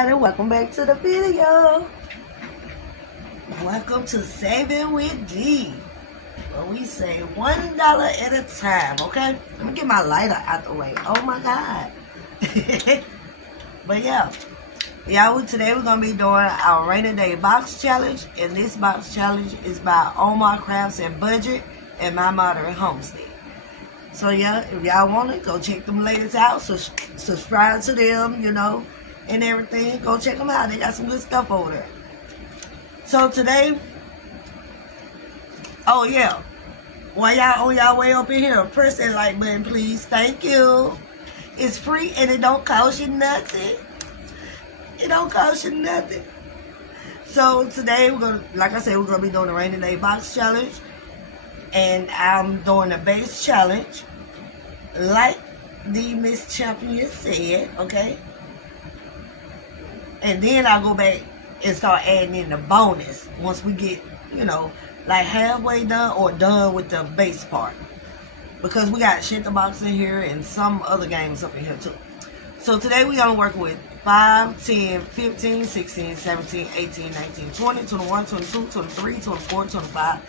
everybody, welcome back to the video. Welcome to Saving with D, where we save $1 at a time, okay? Let me get my lighter out the way. Oh my God. But yeah, today we're going to be doing our rainy day box challenge, and this box challenge is by Omar Crafts and Budget and My Moderate Homestead. So yeah, if y'all want it, go check them ladies out. So subscribe to them, and everything. Go check them out. They got some good stuff over there. So today, oh yeah, while y'all on y'all way up in here, press that like button, please. Thank you. It's free and it don't cost you nothing. It don't cost you nothing. So today like I said, we're gonna be doing the rainy day box challenge. And I'm doing the base challenge, like the Miss Champion said, okay? And then I'll go back and start adding in the bonus once we get, like halfway done or done with the base part. Because we got Shit the Box in here and some other games up in here too. So today we're going to work with 5, 10, 15, 16, 17, 18, 19, 20, 21, 22, 23, 24, 25,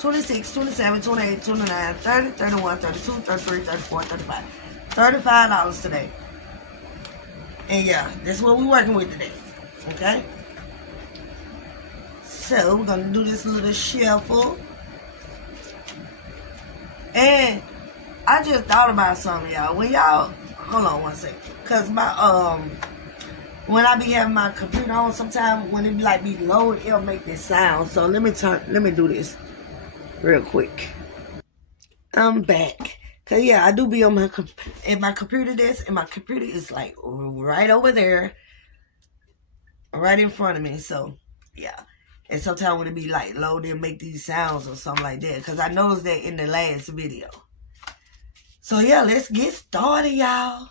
26, 27, 28, 29, 30, 31, 32, 33, 34, 35. $35 today. And yeah, that's what we're working with today. Okay? So, we're going to do this little shuffle. And I just thought about something, y'all. When y'all, hold on one second. Because when I be having my computer on, sometimes when it be low, it'll make this sound. So, let me do this real quick. I'm back. Cause yeah, I do be on my computer desk, and my computer is like right over there, right in front of me. So yeah, and sometimes when it be like low, they'll make these sounds or something like that. Cause I noticed that in the last video. So yeah, let's get started, y'all.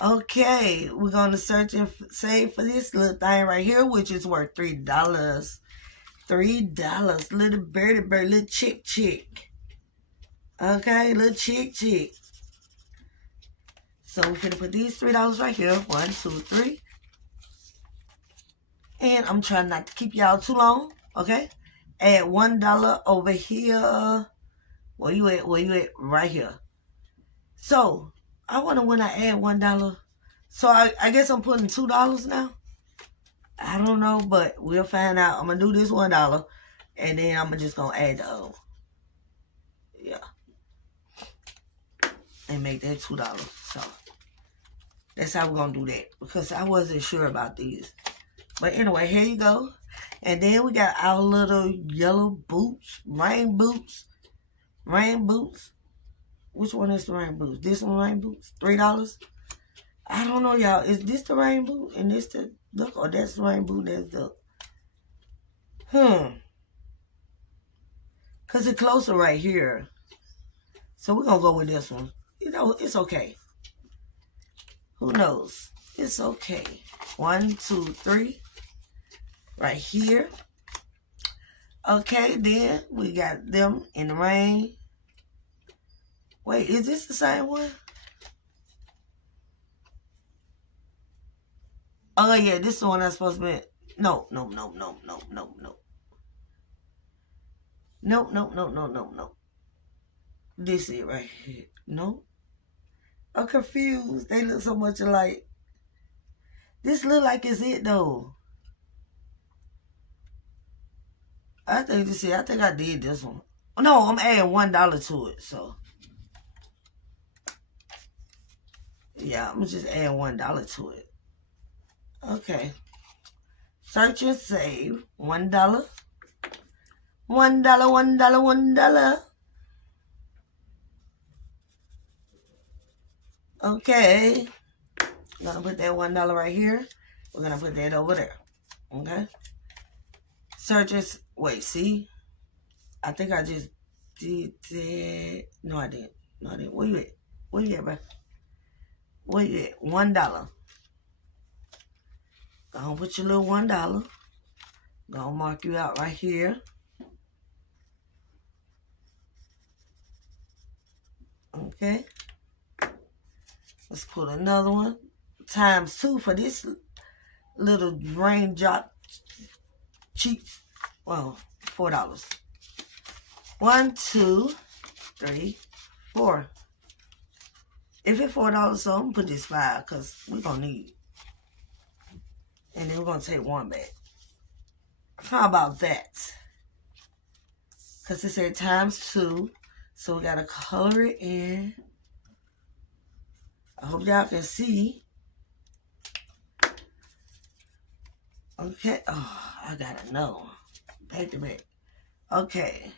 Okay, we're gonna search and save for this little thing right here, which is worth $3. $3, little birdie bird, little chick. Okay, little chick. So we're gonna put these $3 right here. 1, 2, 3. And I'm trying not to keep y'all too long. Okay. Add $1 over here. Where you at? Right here. So I wonder when I add $1. So I guess I'm putting $2 now. I don't know, but we'll find out. I'm gonna do this $1, and then I'm just gonna add the other. Yeah. And make that $2. So that's how we're gonna do that, because I wasn't sure about these. But anyway, here you go. And then we got our little yellow boots, rain boots. Which one is the rain boots? This one rain boots, $3. I don't know, y'all. Is this the rain boot and this the duck, or that's the rain boot, that's the Cause it's closer right here. So we're gonna go with this one. It's okay. Who knows? It's okay. 1, 2, 3. Right here. Okay, then we got them in the rain. Wait, is this the same one? Oh yeah, this is the one that's supposed to be. No. No. This is it right here. No. I'm confused. They look so much alike. This look like it's it though. I think this is. I think I did this one. No, I'm adding $1 to it. So yeah, I'm just adding $1 to it. Okay. Search and save. $1. $1. Okay. I'm gonna put that $1 right here. We're gonna put that over there. Okay. Searches. Wait, see? I think I just did that. No, I didn't. Where you at? Where you at, bro? Where you at? $1. Gonna put your little $1. Gonna mark you out right here. Okay. Let's put another one. Times 2 for this little raindrop cheats. Well, $4. 1, 2, 3, 4. If it's $4, so I'm gonna put this 5 because we're gonna need it. And then we're gonna take 1 back. How about that? Because it said times 2. So we gotta color it in. I hope y'all can see. Okay. Oh, I gotta know. Back to back. Okay.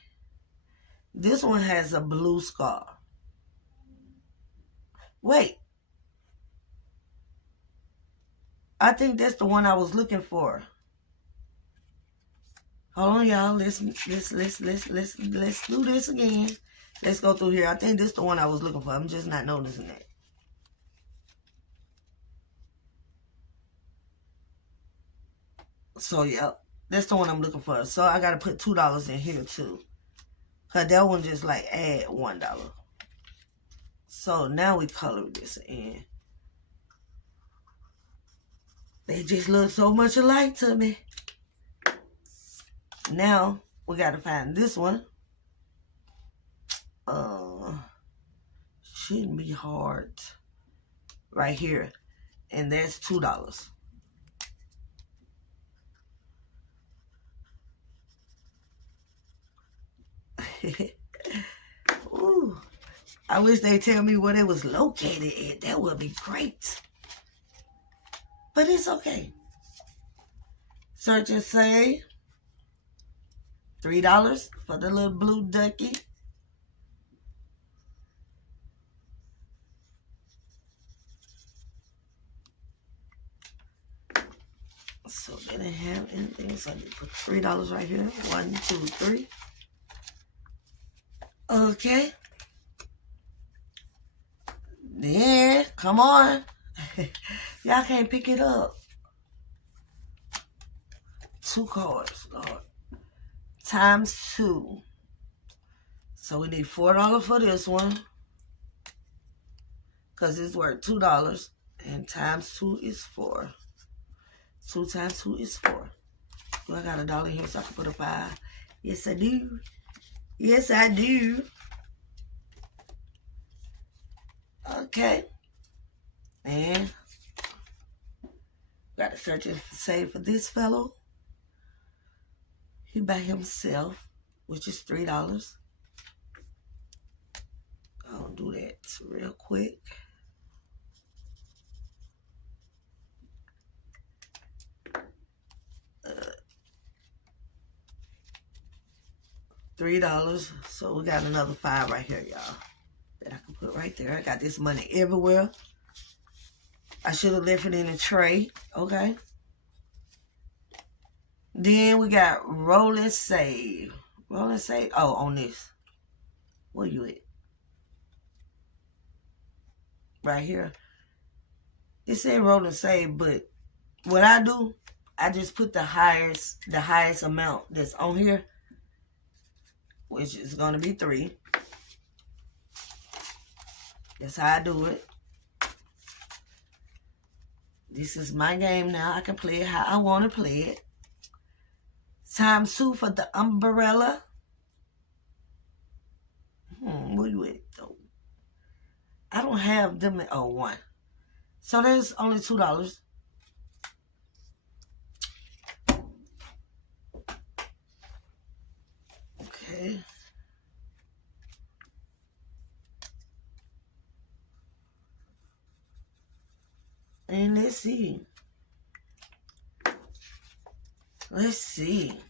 This one has a blue scar. Wait. I think that's the one I was looking for. Hold on, y'all. Let's do this again. Let's go through here. I think this is the one I was looking for. I'm just not noticing that. So, yeah. That's the one I'm looking for. So, I got to put $2 in here, too. Because that one just, like, add $1. So, now we color this in. They just look so much alike to me. Now, we got to find this one. Shouldn't be hard. Right here. And that's $2. Ooh. I wish they'd tell me where it was located at. That would be great. But it's okay. Search and save. $3 for the little blue ducky. So they didn't have anything, so I need to put $3 right here. 1, 2, 3. Okay. Then, come on. Y'all can't pick it up. 2 cards, Lord. Times 2. So we need $4 for this one. Because it's worth $2. And times 2 is 4. 2 times 2 is 4. Do I got $1 here so I can put a 5? Yes, I do. Yes, I do. Okay. And got to search and save for this fellow. He by himself, which is $3. I'll do that real quick. $3. So we got another 5 right here, y'all. That I can put right there. I got this money everywhere. I should have left it in a tray. Okay. Then we got roll and save. Roll and save. Oh, on this. Where you at? Right here. It said roll and save, but what I do, I just put the highest amount that's on here, which is gonna be 3. That's how I do it. This is my game now. I can play it how I want to play it. Times 2 for the umbrella. Where you at though? I don't have them at 1. So there's only $2. Okay. And let's see. Let's see.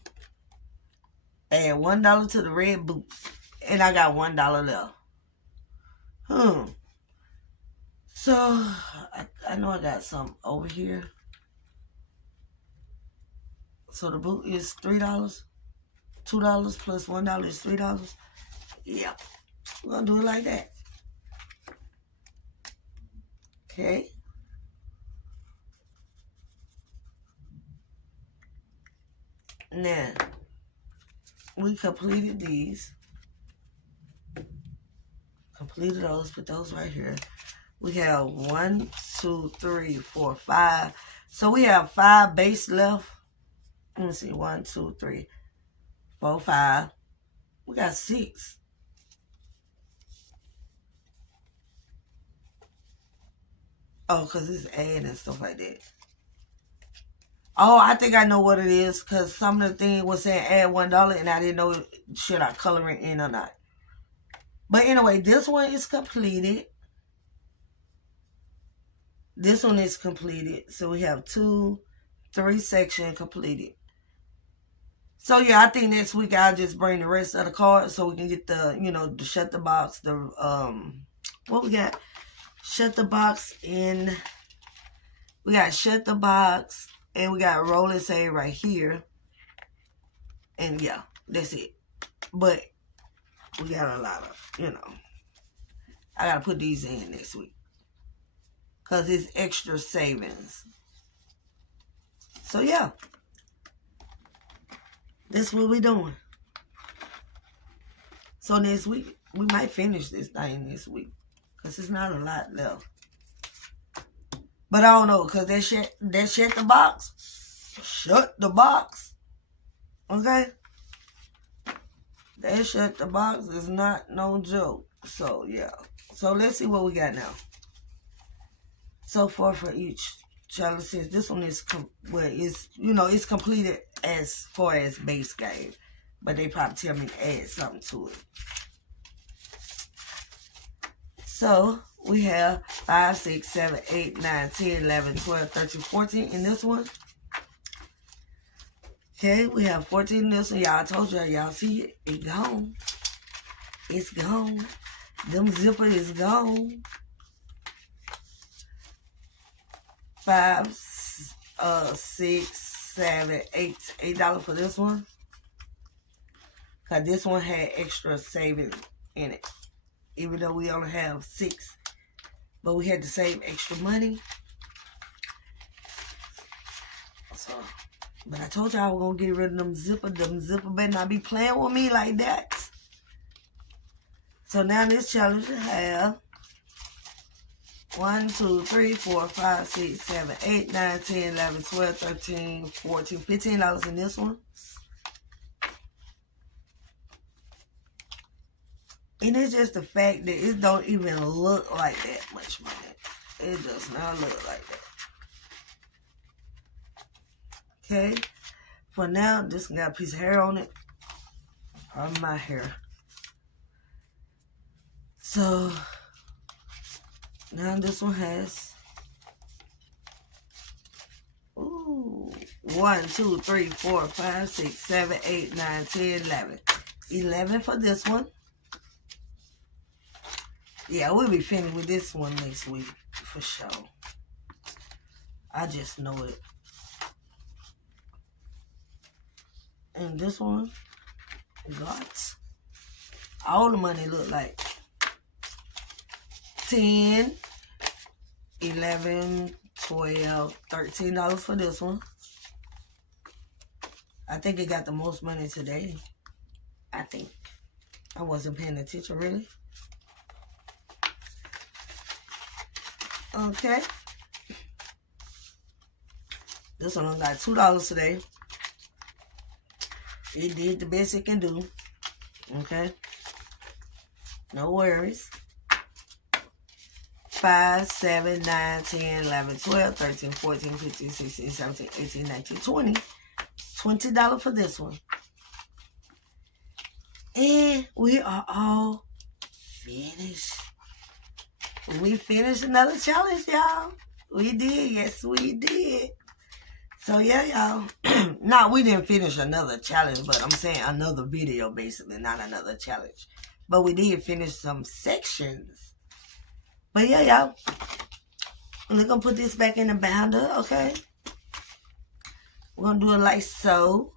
Add $1 to the red boots. And I got $1 left. So, I know I got some over here. So the boot is $3. $2 plus $1 is $3. Yep. We're going to do it like that. Okay. Now, we completed these. Completed those. Put those right here. We have 1, 2, 3, 4, 5. So we have 5 base left. Let me see. 1, 2, 3, 4, 5. We got 6. Oh, because it's add and stuff like that. Oh, I think I know what it is, because some of the things was saying add $1 and I didn't know should I color it in or not. But anyway, this one is completed. This one is completed. So we have 2, 3 section completed. So yeah, I think next week I'll just bring the rest of the cards so we can get the, the shut the box, the what we got? Shut the box in. We got shut the box and we got roll and save right here. And yeah, that's it. But we got a lot of, I gotta put these in next week. Cause it's extra savings. So yeah. That's what we're doing. So next week, we might finish this thing this week. Because there's not a lot left. But I don't know. Because that shut the box. Shut the box. Okay? That shut the box is not no joke. So, yeah. So, let's see what we got now. So far for each challenge. Since this one is, it's completed as far as base game. But they probably tell me to add something to it. So, we have 5, 6, 7, 8, 9, 10, 11, 12, 13, 14 in this one. Okay, we have 14 in this one. Y'all told y'all see it. It's gone. It's gone. Them zipper is gone. 5, 6, 7, 8. $8 for this one. Because this one had extra savings in it. Even though we only have 6. But we had to save extra money. So, but I told y'all I was going to get rid of them zipper. Them zipper better not be playing with me like that. So now this challenge will have 1, 2, 3, 4, 5, 6, 7, 8, 9, 10, 11, 12, 13, 14, $15 in this one. And it's just the fact that it don't even look like that much money. It does not look like that. Okay. For now, this got a piece of hair on it. On my hair. So, now this one has 1, 2, 3, 4, 5, 6, 7, 8, 9, 10, 11. 11 for this one. Yeah, we'll be finished with this one next week, for sure. I just know it. And this one got all the money look like 10, 11, 12, $13 for this one. I think it got the most money today. I think. I wasn't paying attention really. Okay. This one got $2 today. It did the best it can do. Okay. No worries. 5, 7, 9, 10, 11, 12, 13, 14, 15, 16, 17, 18, 19, 20. $20 for this one. And we are all finished. We finished another challenge, y'all. We did. Yes, we did. So, yeah, y'all. Now, we didn't finish another challenge, but I'm saying another video, basically, not another challenge. But we did finish some sections. But, yeah, y'all. We're going to put this back in the binder, okay? We're going to do it like so.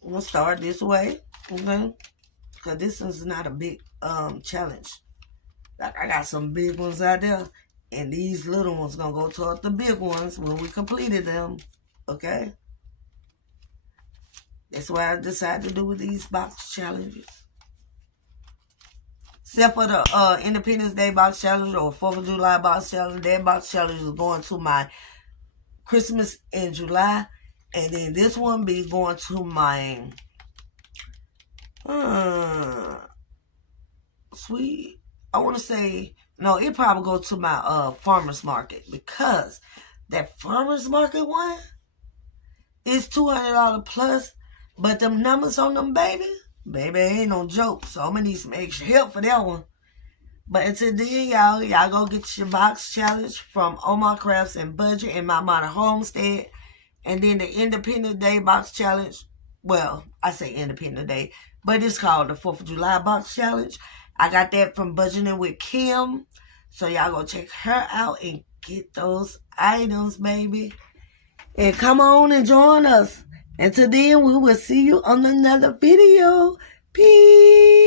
We're going to start this way, okay? Because this is not a big challenge. Like, I got some big ones out there. And these little ones going to go toward the big ones when we completed them. Okay? That's why I decided to do with these box challenges. Except for the Independence Day box challenge or 4th of July box challenge. That box challenge is going to my Christmas in July. And then this one be going to my sweet. I want to say, no, it probably go to my farmer's market, because that farmer's market one is $200 plus. But them numbers on them, baby, ain't no joke. So I'm going to need some extra help for that one. But until then, y'all go get your box challenge from Omar Crafts and Budget and My Modern Homestead. And then the Independence Day box challenge. Well, I say Independence Day, but it's called the 4th of July box challenge. I got that from Budgeting with Kim. So y'all go check her out and get those items, baby. And come on and join us. Until then, we will see you on another video. Peace.